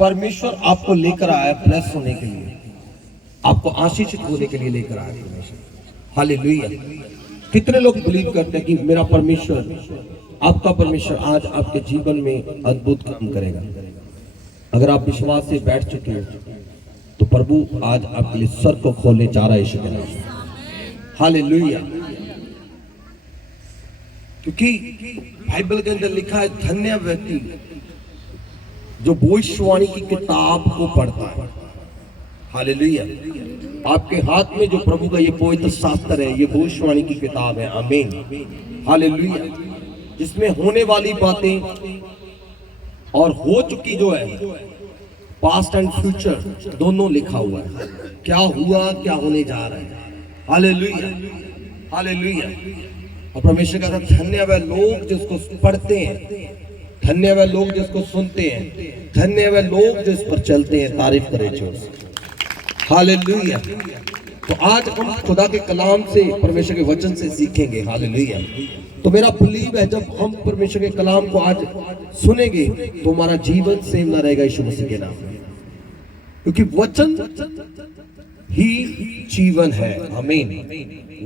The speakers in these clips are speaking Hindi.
परमेश्वर आपको लेकर आया ब्लेस होने के लिए, आपको आशीषित होने के लिए लेकर आया परमेश्वर। हालेलुया। कितने लोग बिलीव करते हैं कि मेरा परमेश्वर, आपका परमेश्वर आज आपके जीवन में अद्भुत काम करेगा। अगर आप विश्वास से बैठ चुके हो तो प्रभु आज आपके लिए सर को खोलने जा रहा है यीशु के नाम से। हालेलुया। क्योंकि बाइबल के अंदर लिखा है, धन्य व्यक्ति जो भविष्यवाणी की किताब को पढ़ता है। हालेलुया। आपके हाथ में जो प्रभु का ये पवित्र शास्त्र है, ये भविष्यवाणी की किताब है। आमीन। हालेलुया। जिसमें होने वाली बातें और हो चुकी जो है, पास्ट एंड फ्यूचर दोनों लिखा हुआ है। क्या हुआ, क्या होने जा रहा है। हालेलुया। हालेलुया। और परमेश्वर का धन्य वह लोग जिसको पढ़ते हैं, धन्य वह लोग जिसको सुनते हैं, धन्य वह लोग जो इस पर चलते हैं। तारीफ करें जोर से। हालेलुया। तो आज हम खुदा के कलाम से, परमेश्वर के वचन से सीखेंगे। हालेलुया। तो मेरा बिलीव है जब हम परमेश्वर के कलाम को आज सुनेंगे तो हमारा जीवन सेम ना रहेगा यीशु मसीह के नाम में, क्योंकि वचन ही जीवन है। आमीन।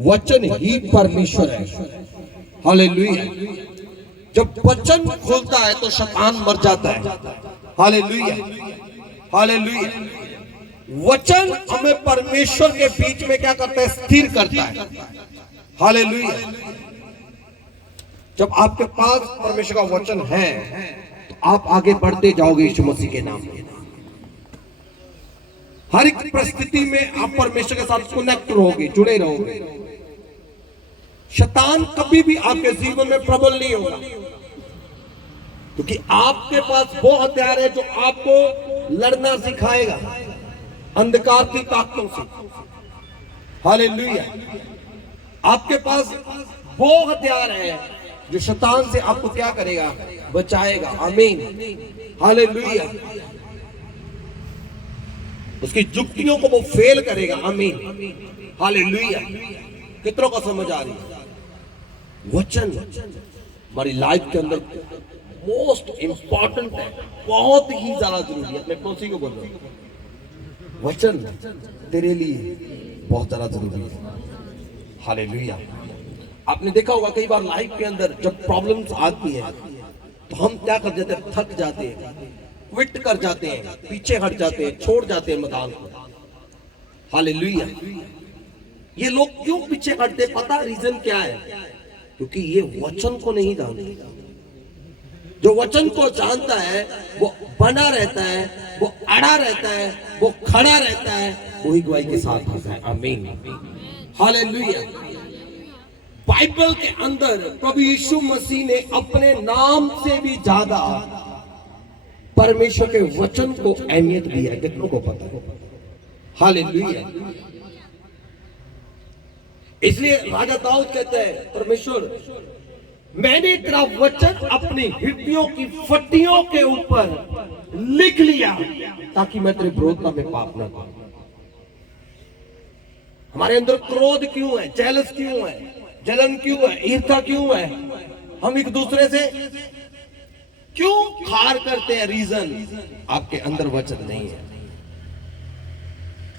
वचन ही परमेश्वर है। हालेलुया। जब वचन खुलता है तो शैतान मर जाता है। हालेलुया। हालेलुया। वचन हमें परमेश्वर के बीच में क्या करता है, स्थिर करता है। हालेलुया। जब आपके पास परमेश्वर का वचन है तो आप आगे बढ़ते जाओगे यीशु मसीह के नाम में। हर एक परिस्थिति में आप परमेश्वर के साथ कनेक्ट रहोगे, जुड़े रहोगे। शैतान कभी भी आपके जीवन में प्रबल नहीं होगा, क्योंकि आपके पास वो हथियार है जो आपको लड़ना सिखाएगा अंधकार की ताकतों से। हालेलुया। आपके पास वो हथियार है जो शैतान से आपको क्या करेगा, बचाएगा। आमीन। हालेलुया। उसकी जुक्तियों को वो फेल करेगा। आमीन। हालेलुया। कितनों को समझ आ रही है? वचन हमारी लाइफ के अंदर मोस्ट इंपॉर्टेंट है, बहुत ही ज्यादा जरूरी है। अपने पड़ोसी को बोल रहा हूं, वचन तेरे लिए बहुत ज्यादा जरूरी है। हालेलुया। आपने देखा होगा कई बार लाइफ के अंदर जब प्रॉब्लम्स आती है तो हम क्या कर जाते हैं, थक जाते हैं, क्विट कर जाते हैं, पीछे हट जाते हैं, छोड़ जाते हैं मैदान को। हालेलुया। ये लोग क्यों पीछे हटते, पता रीजन क्या है? क्योंकि ये वचन को नहीं जानते। जो वचन को जानता है वो बना रहता है, वो अड़ा रहता है, वो खड़ा रहता है, वही गवाही के साथ होता है। आमीन। हालेलुया। बाइबल के अंदर प्रभु यीशु मसीह ने अपने नाम से भी ज्यादा परमेश्वर के वचन को अहमियत दी है। कितनों को पता है? हालेलुया। इसलिए राजा दाऊद कहते हैं, परमेश्वर मैंने तेरा वचन अपनी हृदयों की फट्टियों के ऊपर लिख लिया ताकि मैं तेरे विरोधता में पाप न करूं। हमारे अंदर क्रोध क्यों है, जेलस क्यों है, जलन क्यों है, ईर्ष्या क्यों है? हम एक दूसरे से क्यों खार करते हैं? रीजन आपके अंदर वचन नहीं है।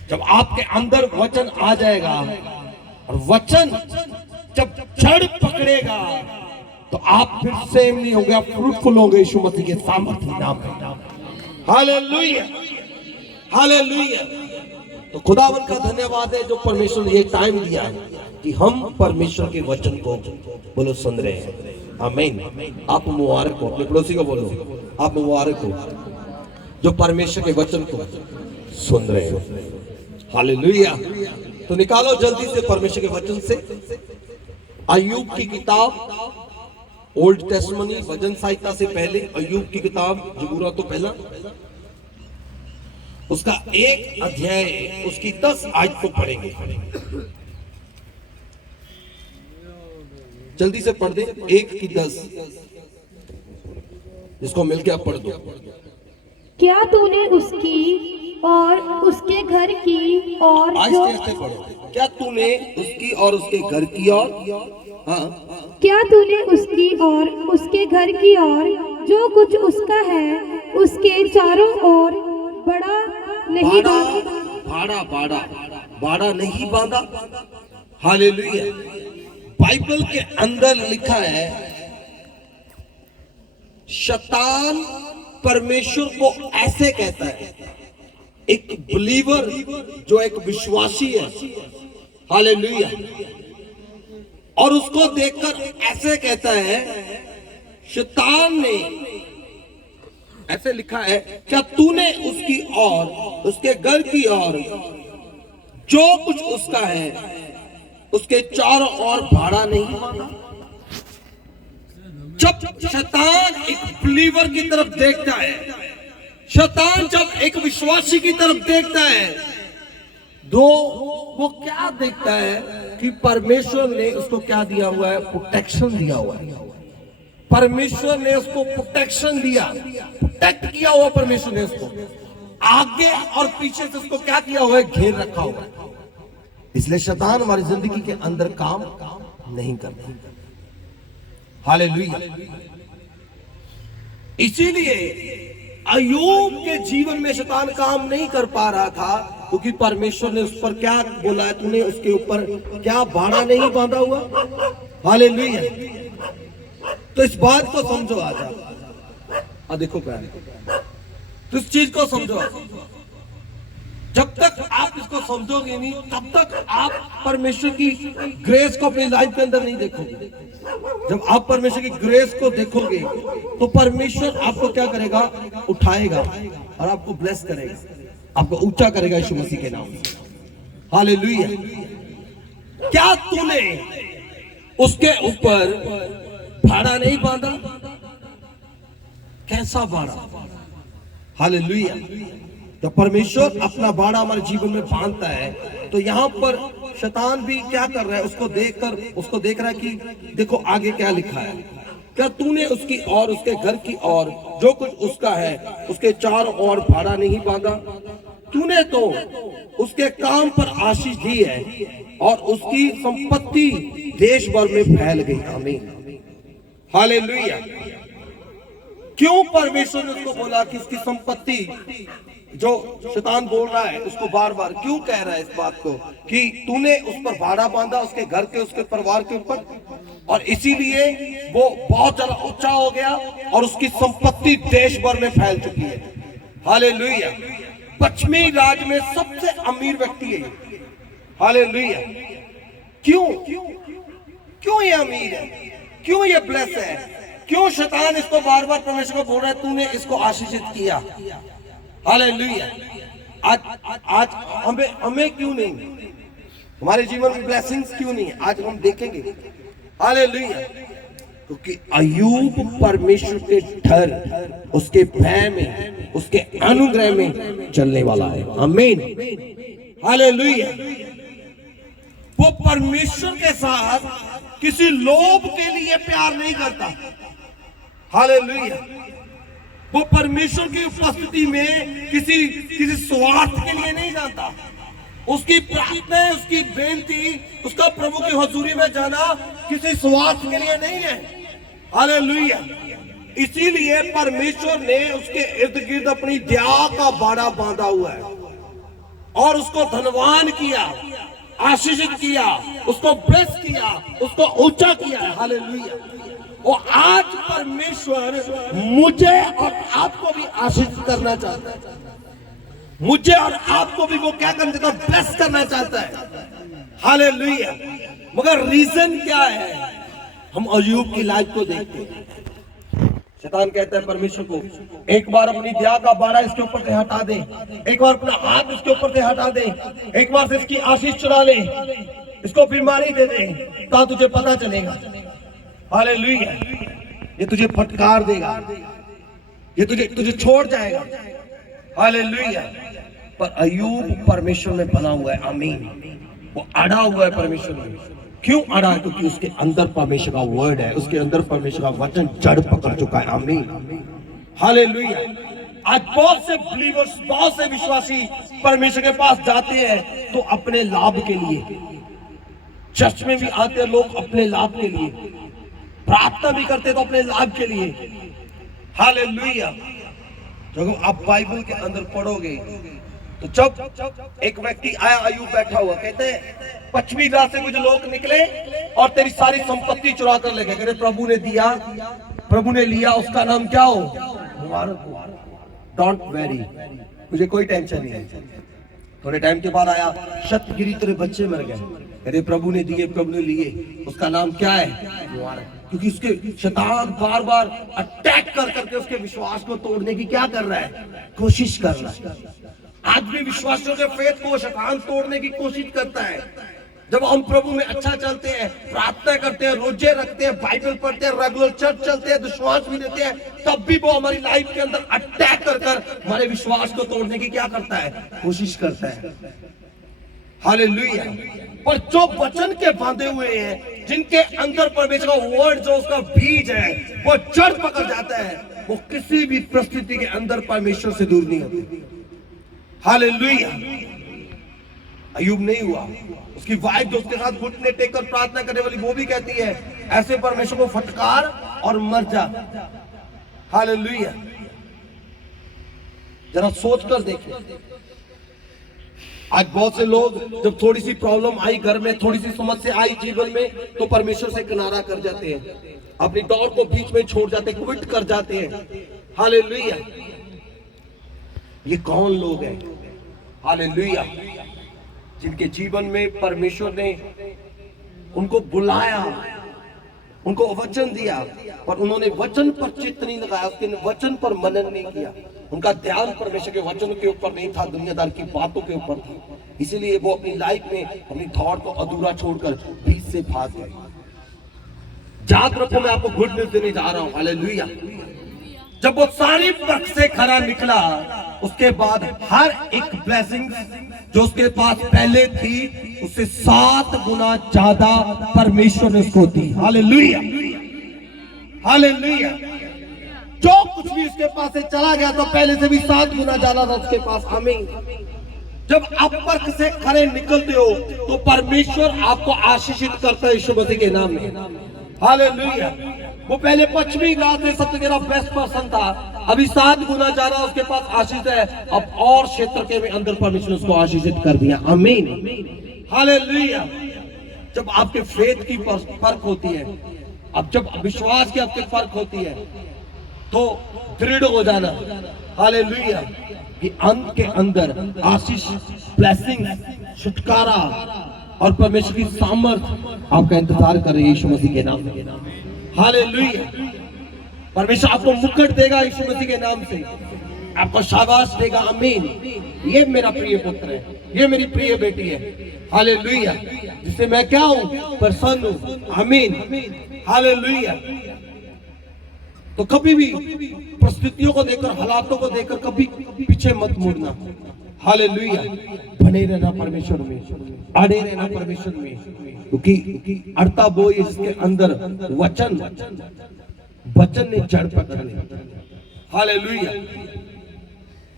जब आपके अंदर वचन आ जाएगा और वचन जब जड़ पकड़ेगा तो आप फिर सेम नहीं होंगे, आप फ्रूटफुल होंगे यीशु मसीह के सामर्थ्य नाम में। हालेलुया। हालेलुया। तो खुदावन का धन्यवाद है जो परमेश्वर ने ये टाइम दिया है कि हम परमेश्वर के वचन को बोलो सुन रहे हैं। आमीन। आप मुबारक हो। अपने पड़ोसी को बोलो आप मुबारक हो जो परमेश्वर के वचन को सुन रहे हो। हालेलुया। तो निकालो जल्दी से परमेश्वर के वचन से अय्यूब की किताब, ओल्ड टेस्टमनी वचन संहिता से पहले अय्यूब की किताब, जबूरा तो पहला, उसका 1 अध्याय, उसकी 10 आयत को पढ़ेंगे। जल्दी से पढ़ दे। 1 की 10 जिसको मिलके आप पढ़ दो। क्या तूने उसकी और उसके घर की और आहिस्ते पढ़ो। क्या तूने उसकी और उसके घर की और क्या तूने उसकी और उसके घर की और जो कुछ उसका है उसके चारों ओर नहीं बाड़ा बांधा। बाड़ा बाड़ा बाड़ा नहीं बांधा। हालेलुया। बाइबल के अंदर लिखा है, शैतान परमेश्वर को ऐसे कहता है, एक बिलीवर जो एक विश्वासी है, हालेलुया, और उसको देखकर ऐसे कहता है, शैतान ने ऐसे लिखा है, क्या तूने उसकी और उसके घर की और जो कुछ उसका है उसके चारों ओर भाड़ा नहीं बांधा। जब शैतान एक बिलीवर की तरफ देखता है, शैतान जब एक विश्वासी की तरफ देखता है, तो वो क्या देखता है कि परमेश्वर ने उसको क्या दिया हुआ है, प्रोटेक्शन दिया हुआ है। परमेश्वर ने उसको प्रोटेक्शन दिया, प्रोटेक्ट किया हुआ परमेश्वर ने उसको, आगे और पीछे से उसको क्या किया हुआ है, घेर रखा हुआ है। इसलिए शैतान हमारी जिंदगी के अंदर काम नहीं करता। हालेलुया। इसीलिए अय्यूब के जीवन में शैतान काम नहीं कर पा रहा था, क्योंकि परमेश्वर ने उस पर क्या बोला है, तूने उसके ऊपर क्या भाड़ा नहीं बांधा हुआ। हालेलुया। तो इस बात को समझो आज आप, देखो प्यारे, तो इस चीज को समझो। जब तक आप इसको समझोगे नहीं, तब तक आप परमेश्वर की ग्रेस को अपनी लाइफ के अंदर नहीं देखोगे। जब आप परमेश्वर की ग्रेस को देखोगे, तो परमेश्वर आपको क्या करेगा, उठाएगा और आपको ब्लेस करेगा, आपको ऊंचा करेगा यीशु मसीह के नाम से। हालेलुया। क्या तूने उसके ऊपर भाड़ा नहीं बांधा? कैसा भाड़ा? हालेलुया। जब परमेश्वर अपना भाड़ा हमारे जीवन में बांधता है, तो यहां पर शैतान भी क्या कर रहा है, उसको देख रहा है कि देखो आगे क्या लिखा है। क्या तूने उसकी और उसके घर की और जो कुछ उसका है उसके चारों ओर भाड़ा नहीं बांधा? तूने तो उसके काम पर आशीष दी है और उसकी संपत्ति देश भर में फैल गई। आमीन। हालेलुया। क्यों परमेश्वर ने उसको बोला कि इसकी संपत्ति, जो शैतान बोल रहा है उसको बार बार क्यों कह रहा है इस बात को कि तूने उस पर भाड़ा बांधा, उसके घर के, उसके परिवार के ऊपर, और इसीलिए वो बहुत ज्यादा ऊंचा हो गया और उसकी संपत्ति देश भर में फैल चुकी है। हालेलुया। पश्चिमी राज्य में सबसे अमीर व्यक्ति है। हालेलुया। क्यों ये अमीर है? क्यों ये ब्लेस है? क्यों शैतान इसको बार बार परमेश्वर को बोल रहा है तूने इसको आशीषित किया? हालेलुया। आज हमें क्यों नहीं, हमारे जीवन में ब्लेसिंग्स क्यों नहीं? आज हम देखेंगे। हालेलुया। क्योंकि अय्यूब परमेश्वर के डर, उसके भय में, उसके अनुग्रह में चलने वाला है। आमीन। हालेलुया। वो परमेश्वर के साथ किसी लोभ के लिए प्यार नहीं करता। हालेलुया। वो परमेश्वर की उपस्थिति में किसी स्वार्थ के लिए नहीं जाता। उसकी प्रार्थना, उसकी बेनती, उसका प्रभु की हजूरी में जाना किसी स्वार्थ के लिए नहीं है। हालेलुया। इसीलिए परमेश्वर ने उसके इर्द गिर्द अपनी दया का बाड़ा बांधा हुआ है और उसको धनवान किया, आशीषित किया, उसको ब्लेस किया, उसको ऊंचा किया है। हालेलुया। और आज परमेश्वर मुझे और आपको भी आशीषित करना चाहता है। मुझे और आपको भी वो क्या करना चाहता है, ब्लेस करना चाहता है। हालेलुया। मगर रीजन क्या है? हम अय्यूब की लाइफ को देखते हैं। शैतान कहता है परमेश्वर को, एक बार अपनी दया का बाड़ा इसके ऊपर से हटा दे, एक बार अपना हाथ इसके ऊपर से हटा दे, एक बार से इसकी आशीष चुरा ले, इसको बीमारी दे दे, तो तुझे पता चलेगा। हालेलुया। ये तुझे फटकार देगा, ये तुझे छोड़ जाएगा। हालेलुया। पर अय्यूब परमेश्वर में बना हुआ है। आमीन। वो अड़ा हुआ है परमेश्वर में। क्यों अड़ा? क्योंकि उसके अंदर परमेश्वर का वर्ड है, उसके अंदर परमेश्वर का वचन जड़ पकड़ चुका है। आमीन। हालेलुया। आज बहुत से बिलीवर्स, बहुत से विश्वासी परमेश्वर के पास जाते हैं तो अपने लाभ के लिए, चर्च में भी आते हैं लोग अपने लाभ के लिए, प्रार्थना भी करते तो अपने लाभ के लिए। हालेलुया। जब आप बाइबल के अंदर पढ़ोगे तो जब एक व्यक्ति आया, अयूब बैठा हुआ, कहते हैं पश्चिमी राह से कुछ लोग निकले और तेरी सारी संपत्ति चुरा कर ले गए। कहते प्रभु ने दिया, प्रभु ने लिया, उसका नाम क्या हो? मुबारक हो। डोंट वेरी, मुझे कोई टेंशन नहीं है। थोड़े टाइम के बाद आया, शतगिरी तेरे बच्चे मर गए। कहते प्रभु ने दिए, प्रभु ने लिए, उसका नाम क्या है? मुबारक। क्योंकि उसके शैतान बार बार अटैक कर करके उसके विश्वास को तोड़ने की क्या कर रहा है? कोशिश कर रहा है। आज भी विश्वासियों के फेथ को शैतान तोड़ने की कोशिश करता है। जब हम प्रभु में अच्छा चलते हैं, प्रार्थना करते हैं, रोजे रखते हैं, बाइबल पढ़ते हैं, रेगुलर चर्च चलते हैं, विश्वास भी देते हैं, तब भी वो हमारी लाइफ के अंदर अटैक कर कर हमारे विश्वास को तोड़ने की क्या करता है? कोशिश करता है। हालेलुया। पर जो वचन के बांधे हुए हैं, जिनके अंदर परमेश्वर का वर्ड, जो उसका बीज है, वो जड़ पकड़ जाता है, वो किसी भी परिस्थिति के अंदर परमेश्वर से दूर नहीं होते। हालेलुया। अयूब नहीं हुआ। उसकी वाइफ जो उसके साथ घुटने टेक कर प्रार्थना करने वाली, वो भी कहती है ऐसे परमेश्वर को फटकार और मर जा। हालेलुया। जरा सोच कर देखें, आज बहुत से लोग जब थोड़ी सी प्रॉब्लम आई घर में, थोड़ी सी समस्या आई जीवन में, तो परमेश्वर से किनारा कर जाते हैं, अपनी दौड़ को बीच में छोड़ जाते हैं, क्विट कर जाते हैं। हालेलुया। ये कौन लोग हैं? हालेलुया। जिनके जीवन में परमेश्वर ने उनको बुलाया, उनको वचन दिया, पर उन्होंने वचन पर चित्त नहीं लगाया, उसके वचन पर मनन नहीं किया। उनका ध्यान परमेश्वर के वचन के ऊपर नहीं था, दुनियादार की बातों के ऊपर था। इसीलिए वो अपनी लाइफ में अपनी दौड़ को अधूरा छोड़कर बीच से भाग गए। याद रखो, मैं आपको गुड न्यूज देने जा रहा हूं। हालेलुया। जब वो सारी पक्ष से खरा निकला, उसके बाद हर एक ब्लेसिंग जो उसके पास पहले थी, उससे 7 गुना ज्यादा परमेश्वर ने उसको दी। हालेलुया। हालेलुया। जो कुछ भी उसके पास से चला गया तो पहले से भी 7 गुना ज्यादा था उसके पास। आमीन। जब आप पर्क से खरे निकलते हो तो परमेश्वर आपको आशीषित करता है यीशु मसीह के नाम में। हालेलुया। वो पहले पश्चिमी राह से सबसे मेरा बेस्ट पर्सन था, अभी 7 गुना ज्यादा उसके पास आशीष है। अब और क्षेत्र के में अंदर परमेश्वर उसको आशीषित कर दिया। आमीन। हालेलुया। जब आपके फेथ की फर्क होती है, अब जब विश्वास की आपके फर्क होती है, तो दृढ़ हो जाना। हालेलुया। कि अंत के अंदर आशीष, ब्लेसिंग, छुटकारा और परमेश्वर की सामर्थ आपका इंतजार कर रही है यीशु मसीह के नाम में। हालेलुया। परमेश्वर आपको मुकुट देगा यीशु मसीह के नाम से, आपको शाबाश देगा। आमीन। ये मेरा प्रिय पुत्र है, ये मेरी प्रिय बेटी है। हालेलुया। जिससे मैं क्या हूं? प्रसन्न हूं। आमीन। हालेलुया। तो कभी भी परिस्थितियों को देखकर, हालातों को देखकर कभी पीछे मत मुड़ना। हालेलुया। बने रहना परमेश्वर में, अड़े रहना परमेश्वर में, क्योंकि अड़ता बोई इसके अंदर वचन ने जड़ पकड़ ली। हालेलुया।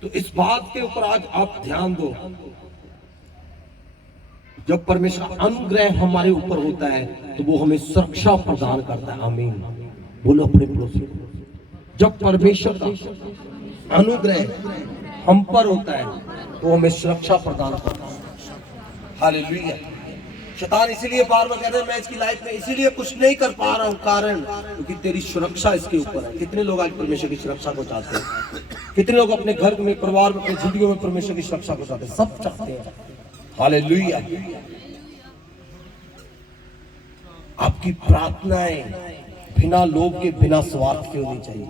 तो इस बात के ऊपर आज आप ध्यान दो, जब परमेश्वर अनुग्रह हमारे ऊपर होता है तो वो हमें सुरक्षा प्रदान करता है। आमीन। बोलो अपने पड़ोसी को, जब परमेश्वर का अनुग्रह हम पर होता है तो हमें सुरक्षा प्रदान करता है। हालेलुया। शैतान इसीलिए बार बार कहते हैं मैं इसकी लाइफ में इसीलिए कुछ नहीं कर पा रहा हूं, कारण क्योंकि तेरी सुरक्षा इसके ऊपर है। कितने लोग आज परमेश्वर की सुरक्षा को चाहते हैं? कितने लोग अपने घर में, परिवार में, अपनी जिंदगी में परमेश्वर की सुरक्षा को चाहते हैं? सब चाहते हैं। हालेलुया। आपकी प्रार्थनाएं बिना लोभ के, बिना स्वार्थ के होनी चाहिए।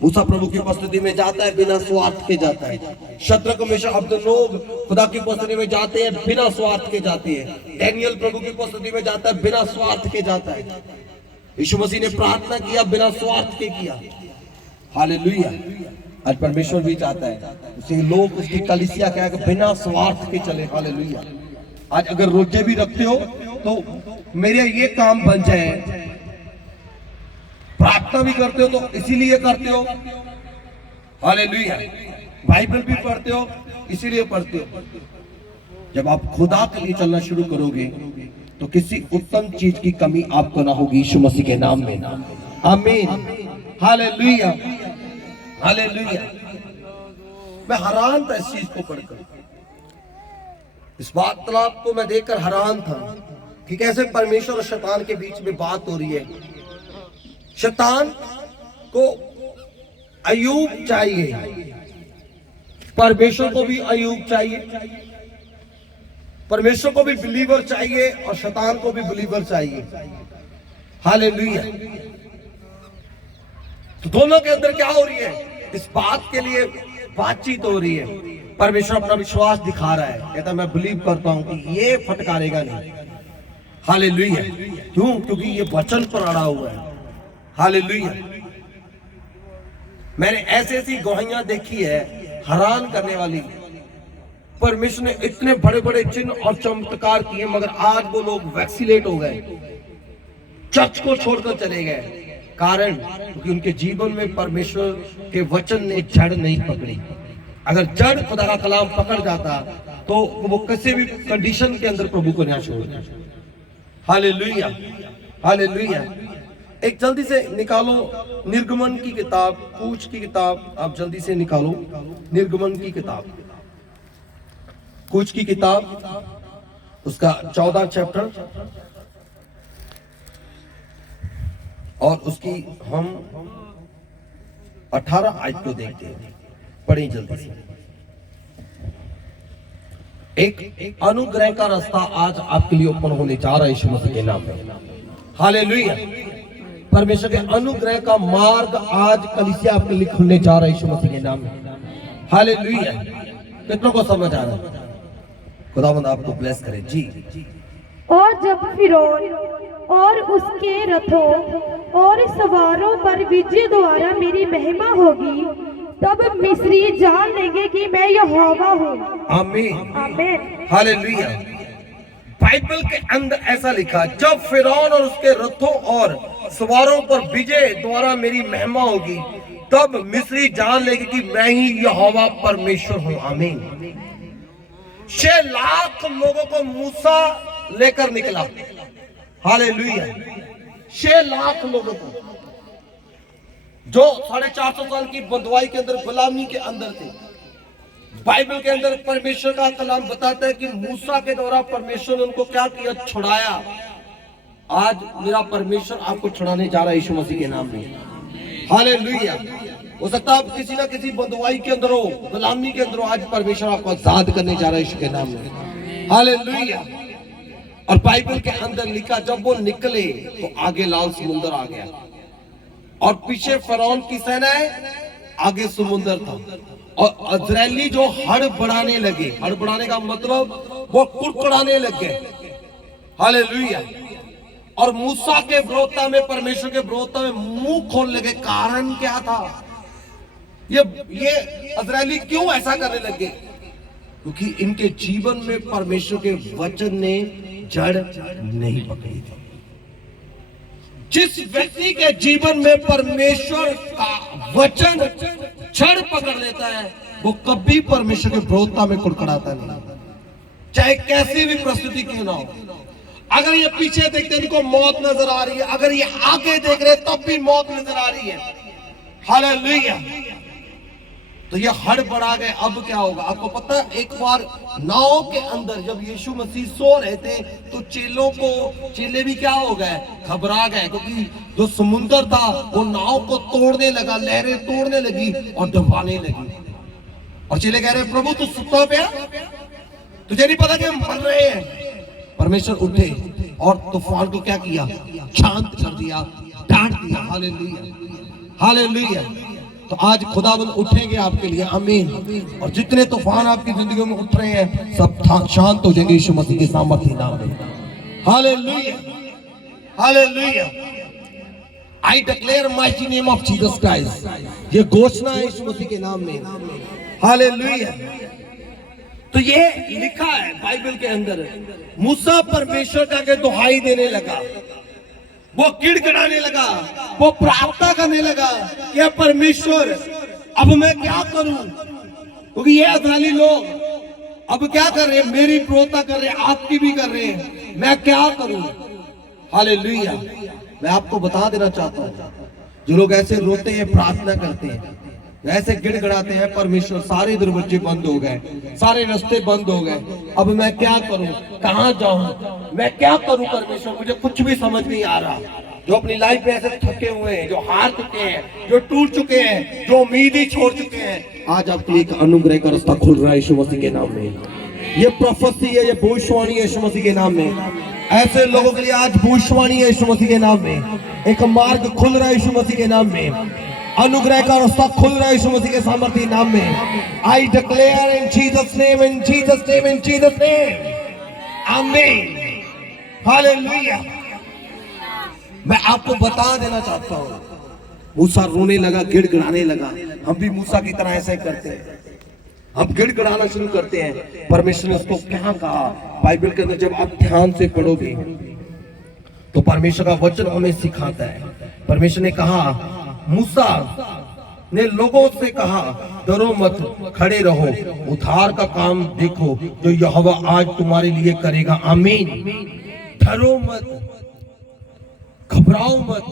मूसा प्रभु की उपस्थिति में जाता है, बिना स्वार्थ के जाता है। शद्रक, मेशक, अबेदनोगो खुदा की उपस्थिति में जाते हैं, बिना स्वार्थ के जाते हैं। डैनियल प्रभु की उपस्थिति में जाता है, बिना स्वार्थ के जाता है। यीशु मसीह ने प्रार्थना किया, बिना स्वार्थ के किया। हालेलुया। आज परमेश्वर भी चाहता है उसे लोग, उसकी कलीसिया क्या है, बिना स्वार्थ के चले। हालेलुया। आज अगर रोजे भी रखते हो तो मेरे ये काम बन जाए, प्रार्थना भी करते हो तो इसीलिए करते हो। हालेलुया। बाइबल भी पढ़ते हो इसीलिए पढ़ते हो। जब आप खुदा के लिए चलना शुरू करोगे तो किसी उत्तम चीज की कमी आपको ना होगी यीशु मसीह के नाम में। आमीन। हालेलुया। हालेलुया। मैं हैरान था इस चीज को पढ़कर। इस वार्तालाप को मैं देखकर हैरान था कि कैसे परमेश्वर और शैतान के बीच में बात हो रही है। शैतान को अय्यूब चाहिए, परमेश्वर को भी अय्यूब चाहिए, परमेश्वर को भी बिलीवर चाहिए और शैतान को भी बिलीवर चाहिए। हालेलुया। तो दोनों के अंदर क्या हो रही है? इस बात के लिए बातचीत हो रही है। परमेश्वर अपना विश्वास दिखा रहा है, कहता मैं बिलीव करता हूं कि ये फटकारेगा नहीं। हालेलुया। क्यों? क्योंकि ये वचन पर अड़ा हुआ है। हालेलुया। मैंने ऐसी गवाहियां देखी है हैरान करने वाली। परमेश्वर ने इतने बड़े बड़े चिन्ह और चमत्कार किए, मगर आज वो लोग वैक्सीलेट हो गए, चर्च को छोड़कर चले गए। कारण क्योंकि उनके जीवन में परमेश्वर के वचन ने जड़ नहीं पकड़ी। अगर जड़ खुदा का कलाम पकड़ जाता तो वो किसी भी कंडीशन के अंदर प्रभु को नहीं छोड़ता। Hallelujah, hallelujah. एक जल्दी से निकालो निर्गमन की किताब, कूच की किताब, आप जल्दी से निकालो निर्गमन की किताब, कूच की किताब, उसका 14 चैप्टर और उसकी हम 18 आयत को देखते हैं। पढ़े जल्दी से। एक अनुग्रह का रास्ता आज आपके लिए ओपन होने जा रहा है यीशु मसीह के नाम में। हालेलुया। परमेश्वर के अनुग्रह का मार्ग आज कलीसिया आपके लिए खुलने जा रहा है यीशु मसीह के नाम में। हालेलुया। कितनों को समझ आ रहा है? खुदावंद आपको ब्लेस करे जी। और जब फिरौन और उसके रथों और सवारों पर विजय द्वारा मेरी महिमा होगी, तब मिस्री जान लेंगे कि मैं यहोवा हूँ। आमीन, आमीन। हालेलुया। बाइबल के अंदर ऐसा लिखा, जब फिरौन और उसके रथों और सवारों पर विजय द्वारा मेरी महिमा होगी, तब मिस्री जान लेंगे कि मैं ही यहोवा परमेश्वर हूँ। आमीन। 6 लाख लोगों को मूसा लेकर निकला। हालेलुया। 6 लाख लोगों को, जो 450 साल की बंधुआई के अंदर, गुलामी के अंदर थे। बाइबल के अंदर परमेश्वर का कलाम बताता है कि मूसा के द्वारा परमेश्वर ने उनको क्या किया? छुड़ाया। आज मेरा परमेश्वर आपको छुड़ाने जा रहा है यीशु मसीह के नाम में। हालेलुया। हो सकता है आप किसी ना किसी बंधुआई के अंदर हो, गुलामी के अंदर हो, आज परमेश्वर आपको आजाद करने जा रहा है यीशु के नाम में। हालेलुया। और बाइबल के अंदर लिखा, जब वो निकले तो आगे लाल समुद्र आ गया और पीछे फरौन की सेना है, आगे समुद्र था। और इजरायली जो हड़बड़ाने लगे, हड़बड़ाने का मतलब वो कुड़कुड़ाने लग गए। हालेलुया। और मूसा के विरोधता में, परमेश्वर के विरोधता में मुंह खोलने लगे। कारण क्या था? ये इजरायली क्यों ऐसा करने लगे? क्योंकि इनके जीवन में परमेश्वर के वचन ने जड़ नहीं पकड़ी थी। जिस व्यक्ति के जीवन में परमेश्वर का वचन जड़ पकड़ लेता है, वो कभी परमेश्वर के विरोधता में कुड़कुड़ाता नहीं, चाहे कैसी भी परिस्थिति क्यों ना हो। अगर ये पीछे देखते हैं इनको मौत नजर आ रही है, अगर ये आगे देख रहे तब भी मौत नजर आ रही है। हालेलुया। तो ये हड़बड़ा गए। अब क्या होगा? आपको पता है, एक बार नाव के अंदर जब यीशु मसीह सो रहे थे तो चेले भी क्या हो गए? घबरा गए, क्योंकि जो समुद्र था वो नाव को तोड़ने लगा, लहरें तोड़ने लगी और डुबाने लगी। और चेले कह रहे, प्रभु तू सुता पे, तुझे नहीं पता कि हम मर रहे हैं? परमेश्वर उठे और तूफान को क्या किया? शांत कर दिया, डांट दिया। Hallelujah, hallelujah. तो आज खुदावंद उठेंगे आपके लिए। आमीन। और जितने तूफान आपकी जिंदगी में उठ रहे हैं, सब शांत हो जाएंगे यीशु मसीह के सामर्थ्य नाम में। Hallelujah, hallelujah. I declare mighty name of Jesus Christ. ये घोषणा है यीशु मसीह के नाम में। हालेलुया। तो ये लिखा है बाइबल के अंदर, मूसा परमेश्वर का के दुहाई देने लगा, वो गिड़गिड़ाने लगा, वो प्रार्थना करने लगा, ये परमेश्वर अब मैं क्या करूं? क्योंकि ये इस्राएली लोग अब क्या कर रहे हैं? मेरी विरोधता कर रहे हैं, आपकी भी कर रहे हैं, मैं क्या करूं? हालेलुया। मैं आपको बता देना चाहता हूं, जो लोग ऐसे रोते हैं, प्रार्थना करते हैं, ऐसे गिड़गिड़ाते हैं परमेश्वर, सारे दरवाजे बंद हो गए, सारे रास्ते बंद हो गए, अब मैं क्या करूं, कहां जाऊं, मैं क्या करूं परमेश्वर, मुझे कुछ भी समझ नहीं आ रहा। जो अपनी लाइफ में ऐसे थके हुए हैं, जो हार चुके हैं, जो टूट चुके हैं, जो उम्मीद ही छोड़ चुके हैं, आज आपके लिए एक अनुग्रह का रास्ता खुल रहा है यीशु मसीह के नाम में। ये प्रोफेसी है, ये भविष्यवाणी है यीशु मसीह के नाम में। ऐसे लोगों के लिए आज भविष्यवाणी है यीशु मसीह के नाम में। एक मार्ग खुल रहा है यीशु मसीह के नाम में, अनुग्रह का रास्ता खुल रहा है यीशु मसीह के सामर्थ्य नाम में। I declare in Jesus name, in Jesus name, in Jesus name, आमीन, हालेलुया। मैं आपको बता देना चाहता हूं, मूसा रोने लगा, गिड़गिड़ाने लगा। हम भी मूसा की तरह ऐसे करते हैं, हम गिड़गिड़ाना शुरू करते हैं। परमेश्वर ने उसको क्या कहा बाइबल के अंदर, जब आप ध्यान से पढ़ोगे तो परमेश्वर का वचन हमें सिखाता है। परमेश्वर ने कहा, मूसा ने लोगों से कहा, डरो मत, खड़े रहो, उद्धार का काम देखो जो यहोवा आज तुम्हारे लिए करेगा, आमीन। डरो मत, घबराओ मत,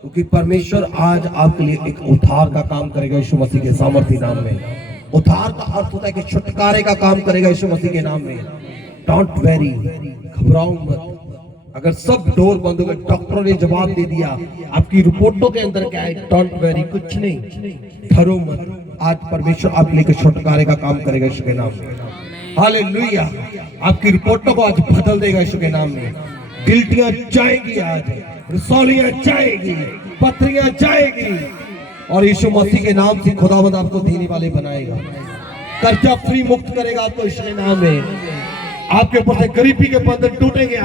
क्योंकि परमेश्वर आज आपके लिए एक उद्धार का काम करेगा यीशु मसीह के सामर्थ्य नाम में। उद्धार का अर्थ होता है कि छुटकारे का काम करेगा यीशु मसीह के नाम में। डोंट वेरी, घबराओ मत। अगर सब डोर बंद हो गए, डॉक्टरों ने जवाब दे दिया, आपकी रिपोर्टों के अंदर क्या है, डोंट वेरी, कुछ नहीं, डरो मत। आज परमेश्वर आपके लिए छुटकारे का काम करेगा यीशु के नाम में, हालेलुया। आपकी रिपोर्टों को आज बदल देगा यीशु के नाम में। गिल्टियां जाएगी, आज रसौलियां जाएगी, पथरियां जाएगी, और यीशु मसीह के नाम से खुदावंद आपको देने वाले बनाएगा। कर्जा फ्री मुक्त करेगा आपको यीशु के नाम में। आपके ऊपर से गरीबी के बंधन टूटेंगे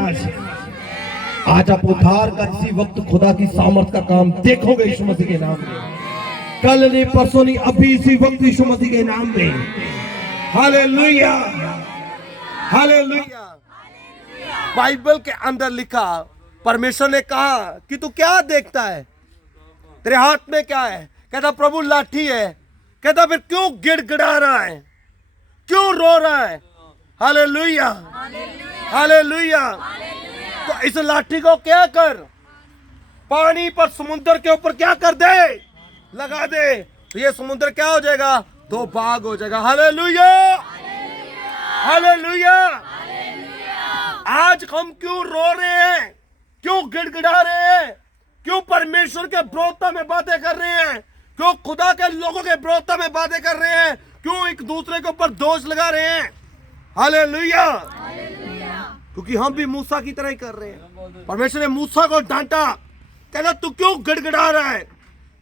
आज आप उद्धार का इसी वक्त खुदा की सामर्थ का काम देखोगे यीशु मसीह के नाम में। कल नहीं, परसों नहीं, अभी इसी वक्त यीशु मसीह के नाम में, हालेलुया, हालेलुया। बाइबल के अंदर लिखा, परमेश्वर ने कहा कि तू क्या देखता है, तेरे हाथ में क्या है? कहता प्रभु लाठी है। कहता फिर क्यों गिड़गिड़ा रहा है, क्यों रो रहा है? Hallelujah, hallelujah. तो इस लाठी को क्या कर, पानी पर समुद्र के ऊपर क्या कर दे, लगा दे, तो ये समुद्र क्या हो जाएगा, दो भाग हो जाएगा। Hallelujah, hallelujah. आज हम क्यों रो रहे हैं, क्यों गिड़गिड़ा रहे हैं, क्यों परमेश्वर के विरोधता में बातें कर रहे हैं, क्यों खुदा के लोगों के विरोधता में बातें कर रहे हैं, क्यों एक दूसरे के ऊपर दोष लगा रहे हैं? हालेलुया। क्योंकि हम भी मूसा की तरह ही कर रहे हैं। परमेश्वर ने मूसा को डांटा, कहता तू क्यों गिड़गिड़ा रहा है,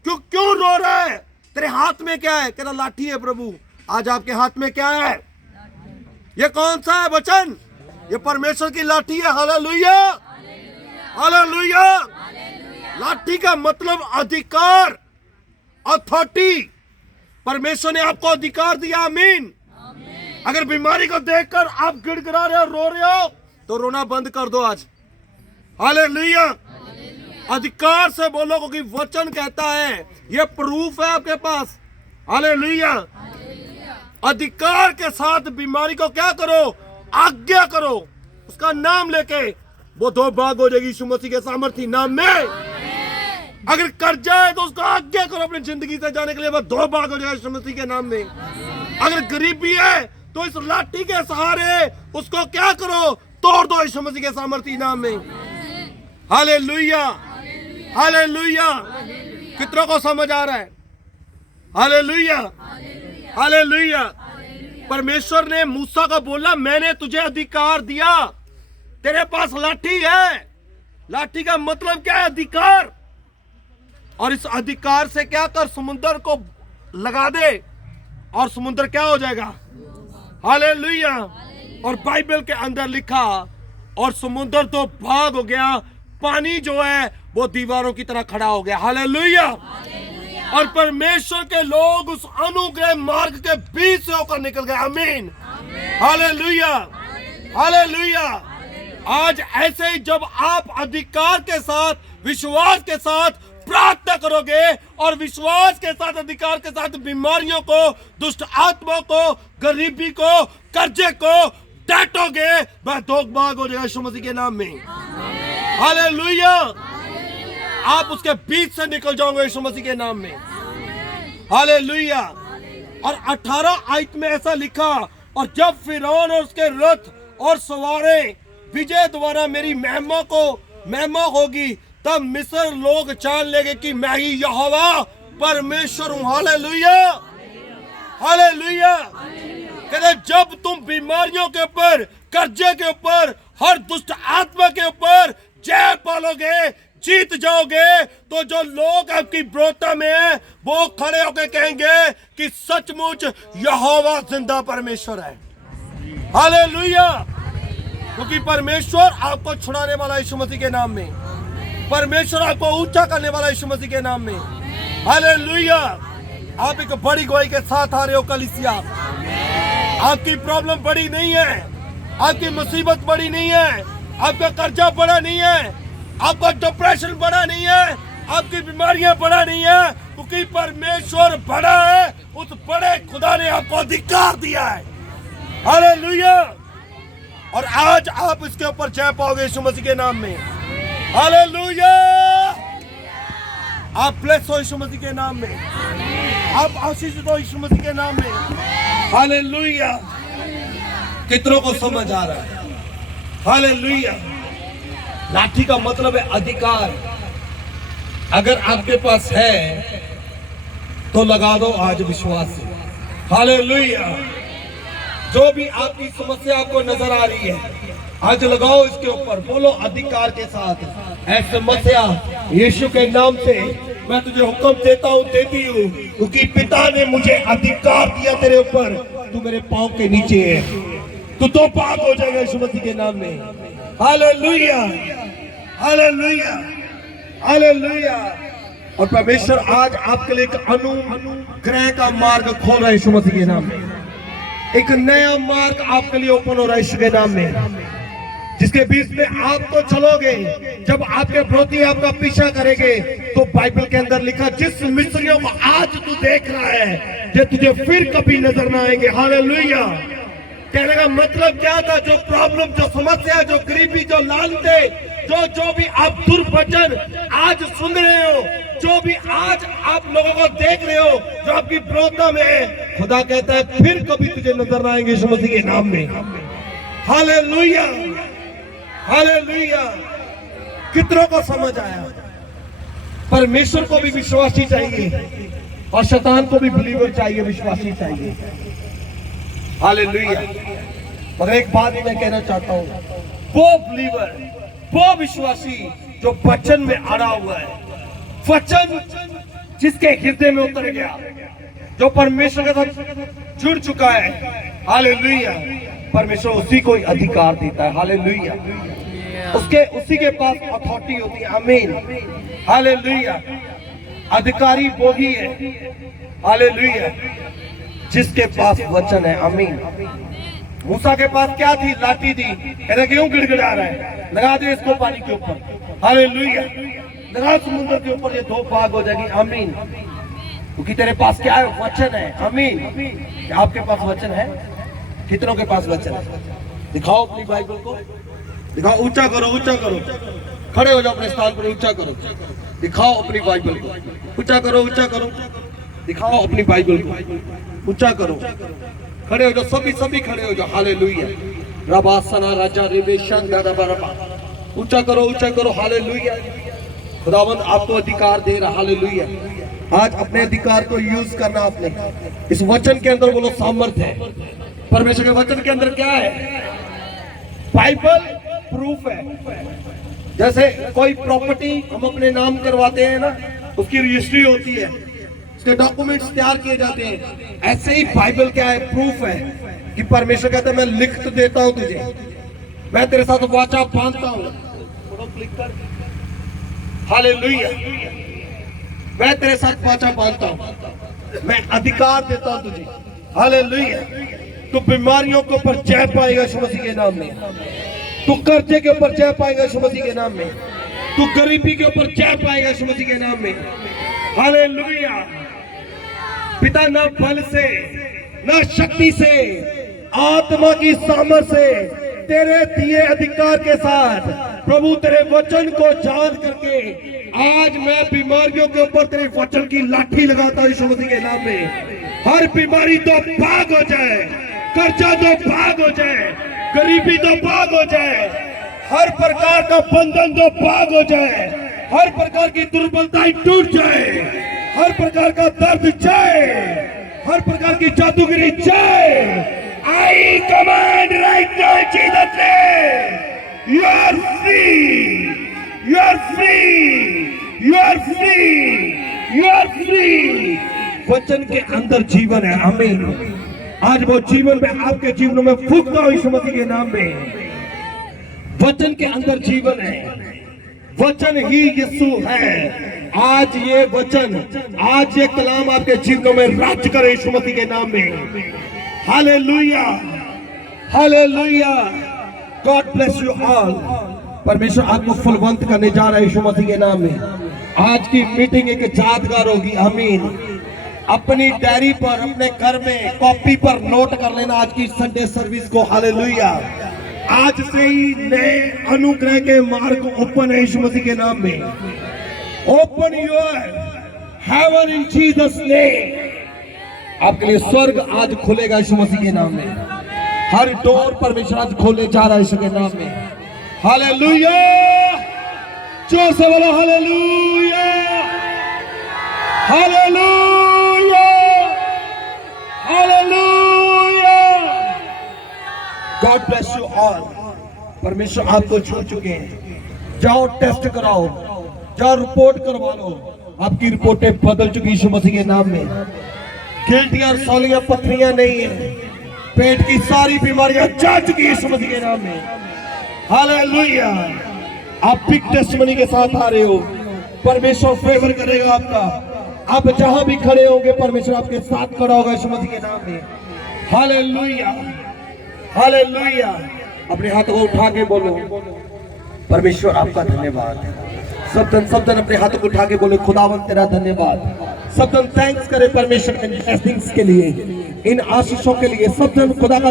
क्यों रो रहा है, तेरे हाथ में क्या है? कहता लाठी है प्रभु। आज आपके हाथ में क्या है? ये कौन सा है वचन? ये परमेश्वर की लाठी है। Hallelujah, hallelujah. लाठी का मतलब अधिकार, अथॉरिटी। परमेश्वर ने आपको अधिकार दिया, आमीन। अगर बीमारी को देखकर आप गिड़गिड़ा रहे हो, रो रहे हो, तो रोना बंद कर दो आज। हालेलुया। अधिकार से बोलो, क्योंकि वचन कहता है, ये प्रूफ है आपके पास। हालेलुया। अधिकार के साथ बीमारी को क्या करो, आज्ञा करो, उसका नाम लेके वो दो भाग हो जाएगी यीशु मसीह के सामर्थ्य नाम में। अगर कर्जा है तो उसको आज्ञा करो अपनी जिंदगी से जाने के लिए, वो दो भाग हो जाएगा यीशु मसीह के नाम में। अगर गरीबी है तो इस लाठी के सहारे उसको क्या करो, तोड़ दो यीशु मसीह के सामर्थ्य नाम में। Hallelujah, hallelujah. कितनों को समझ आ रहा है? Hallelujah, hallelujah. परमेश्वर ने मूसा को बोला, मैंने तुझे अधिकार दिया, तेरे पास लाठी है। लाठी का मतलब क्या है? अधिकार। और इस अधिकार से क्या कर, समुद्र को लगा दे और समुद्र क्या हो जाएगा। हालेलुया। और बाइबल के अंदर लिखा, और समुद्र तो भाग हो गया, पानी जो है वो दीवारों की तरह खड़ा हो गया। हालेलुया। और परमेश्वर के लोग उस अनुग्रह मार्ग के बीच से होकर निकल गए, आमीन, हालेलुया, हालेलुया। आज ऐसे ही जब आप अधिकार के साथ, विश्वास के साथ प्रार्थना करोगे और विश्वास के साथ, अधिकार के साथ बीमारियों को, दुष्ट आत्माओं को, गरीबी को, कर्जे को डांटोगे, वह दो भाग हो जाएगा यीशु मसीह के नाम में। हालेलुया। आप उसके बीच से निकल जाओगे यीशु मसीह के नाम में। हालेलुया। और 18 आयत में ऐसा लिखा, और जब फिरौन और उसके रथ और सवारें विजय द्वारा मेरी महिमा होगी, तब मिस्र लोग जान लेंगे कि मैं ही यहोवा परमेश्वर हूं। Hallelujah, hallelujah. कहते जब तुम बीमारियों के ऊपर, कर्जे के ऊपर, हर दुष्ट आत्मा के ऊपर जय पालोगे, जीत जाओगे, तो जो लोग आपकी विरोधता में है वो खड़े होकर कहेंगे कि सचमुच यहोवा जिंदा परमेश्वर है। हालेलुया। क्योंकि परमेश्वर आपको छुड़ाने वाला यीशु मसीह के नाम में, परमेश्वर आपको ऊंचा करने वाला यीशु मसीह के नाम में। हालेलुया। आप एक बड़ी गवाही के साथ आ रहे हो कलीसिया। आपकी प्रॉब्लम बड़ी नहीं है, आपकी मुसीबत बड़ी नहीं है, आपका कर्जा बड़ा नहीं है, आपका डिप्रेशन बड़ा नहीं है, आपकी बीमारियां बड़ा नहीं है, क्योंकि परमेश्वर बड़ा है। उस बड़े खुदा ने आपको अधिकार दिया है। हालेलुया। और आज आप इसके ऊपर जय पाओगे यीशु मसीह के नाम में। हालेलुया। आप ब्लेस हो यीशु मसीह के नाम में, आप आशीषित हो यीशु मसीह के नाम में। हालेलुया। कितनों को समझ आ रहा है? हालेलुया। लाठी का मतलब है अधिकार। अगर आपके पास है तो लगा दो आज विश्वास से। हालेलुया। जो भी आपकी समस्या आपको नजर आ रही है, आज लगाओ इसके ऊपर, बोलो अधिकार के साथ, ऐ समस्या यीशु के नाम से मैं तुझे हुक्म देता हूँ, देती हूँ, क्योंकि पिता ने मुझे अधिकार दिया तेरे ऊपर। तू मेरे पांव के नीचे है, तू तो पाक हो जाएगा यीशु मसीह के नाम में। Hallelujah, hallelujah, hallelujah. और परमेश्वर आज आपके लिए एक अनुग्रह का मार्ग खोल रहा है यीशु मसीह के नाम में। एक नया मार्ग आपके लिए ओपन हो रहा है यीशु के नाम में, जिसके बीच में आप तो चलोगे। जब आपके विरोधी आपका पीछा करेंगे तो बाइबल के अंदर लिखा, जिस मिस्रियों को आज तू देख रहा है ये तुझे फिर कभी नजर ना आएंगे। हालेलुया। कहने का मतलब क्या था? जो प्रॉब्लम, जो समस्या, जो गरीबी, जो लानते, जो भी आप दुर्वचन आज सुन रहे हो, जो भी आज आप लोगों को देख रहे हो जो आपकी विरोधता में है, खुदा कहता है फिर कभी तुझे नजर ना आएंगे यीशु मसीह के नाम में। Hallelujah, hallelujah. कितनों को समझ आया? परमेश्वर को भी विश्वासी चाहिए और शैतान को भी बिलीवर चाहिए, विश्वासी चाहिए। हालेलुया। मगर एक बात मैं कहना चाहता हूं, वो बिलीवर, वो विश्वासी जो वचन में अड़ा हुआ है, वचन जिसके हृदय में उतर गया, जो परमेश्वर के साथ जुड़ चुका है, हालेलुया, परमेश्वर उसी को अधिकार देता है। हालेलुया। उसी के पास अथॉरिटी होती है। आमीन। हालेलुया। अधिकारी वो ही है, हालेलुया, जिसके पास वचन है। आमीन। मूसा के पास क्या थी? लाठी थी। कहते क्यों गिड़गिड़ा रहा है? लगा दे इसको पानी के ऊपर। हालेलुया। लगा समुद्र के ऊपर, ये दो भाग हो जाएगी। आमीन। क्योंकि तेरे पास क्या है? वचन है। आमीन। आपके पास वचन है? कितनों के पास वचन है? दिखाओ अपनी बाइबल को, दिखाओ। ऊंचा करो, ऊंचा करो, खड़े हो जाओ अपने स्थान पर, ऊंचा करो, दिखाओ अपनी बाइबल को। ऊंचा करो, ऊंचा करो, दिखाओ अपनी बाइबल को। ऊंचा करो, खड़े हो जाओ, सभी खड़े हो जाओ। हालेलुया। रबासना राजा रिवेशन दादा बरबा। ऊंचा करो, ऊंचा करो। हालेलुया। खुदावंद आपको अधिकार दे रहा। हालेलुया। आज अपने अधिकार को यूज करना आपने। इस वचन के अंदर बोलो सामर्थ्य है। परमेश्वर के वचन के अंदर क्या है? बाइबल प्रूफ है। जैसे कोई प्रॉपर्टी हम अपने नाम करवाते हैं ना, उसकी रजिस्ट्री होती है, उसके डॉक्यूमेंट्स तैयार किए जाते हैं, ऐसे ही बाइबल क्या है? प्रूफ है कि परमेश्वर कहता है मैं लिख तो देता हूं तुझे, मैं तेरे साथ वाचा बांधता हूं। क्लिक कर। हालेलुया। मैं तेरे साथ वाचा बांधता हूं, मैं अधिकार देता हूं तुझे। हालेलुया। तू बीमारियों के ऊपर जय पाएगा यीशु मसीह के नाम में। तू कर्जे के ऊपर जय पाएगा यीशु मसीह के नाम में। तू गरीबी के ऊपर जय पाएगा यीशु मसीह के नाम में। हालेलुया। पिता ना बल से, ना शक्ति से, आत्मा की सामर्थ से, तेरे दिए अधिकार के साथ प्रभु तेरे वचन को जान करके आज मैं बीमारियों के ऊपर तेरे वचन की लाठी लगाता हूं यीशु मसीह के नाम में। हर बीमारी तो भाग हो जाए, कर्जा तो भाग हो जाए, गरीबी तो भाग हो जाए, हर प्रकार का बंधन तो भाग हो जाए, हर प्रकार की दुर्बलताएं टूट जाए, हर प्रकार का दर्द जाए, हर प्रकार की जादूगिरी जाए। I command right now Jesus name, you are free, you are free, you are free, you are free. वचन के अंदर जीवन है, आमीन। आज वो जीवन में आपके जीवन में फूंकता हूं यीशु मसीह के नाम में। वचन के अंदर जीवन है, वचन ही यीशु है। आज ये वचन, आज ये कलाम आपके जीवन में राज्य करे यीशु मसीह के नाम में। Hallelujah, hallelujah. God bless you all. परमेश्वर आपको फलवंत करने जा रहा है यीशु मसीह के नाम में। आज की मीटिंग एक यादगार होगी, आमीन। अपनी डायरी पर, अपने घर में कॉपी पर नोट कर लेना आज की संडे सर्विस को। हालेलुया। आज से ही नए अनुग्रह के मार्ग ओपन है यीशु मसीह के नाम में। Open your heaven in Jesus name. आपके लिए स्वर्ग आज खुलेगा यीशु मसीह के नाम में। हर डोर परमेश्वर आज खोले जा रहा है यीशु के नाम में। हालेलुया। जोर से बोलो hallelujah, hallelujah, hallelujah. God bless you all. परमेश्वर आपको छू चुके हैं। जाओ टेस्ट कराओ, जाओ रिपोर्ट करवा लो। आपकी रिपोर्टें बदल चुकी यीशु मसीह के नाम में। गिल्टियां, सौलियां, पथरियां नहीं है। पेट की सारी बीमारियां जा चुकी यीशु मसीह के नाम में। हालेलुया। आप बिग टेस्टिमनी के साथ आ रहे हो, परमेश्वर फेवर करेगा आपका। आप जहां भी खड़े होंगे परमेश्वर आपके साथ खड़ा होगा यीशु मसीह के नाम में। Hallelujah, hallelujah. अपने हाथों को उठा के बोलो, परमेश्वर आपका धन्यवाद। सब जन अपने हाथों को उठा के बोले, खुदावंत तेरा धन्यवाद। सब जन थैंक्स करे परमेश्वर इन ब्लेसिंग्स के लिए, इन आशीषों के लिए। सब जन खुदा का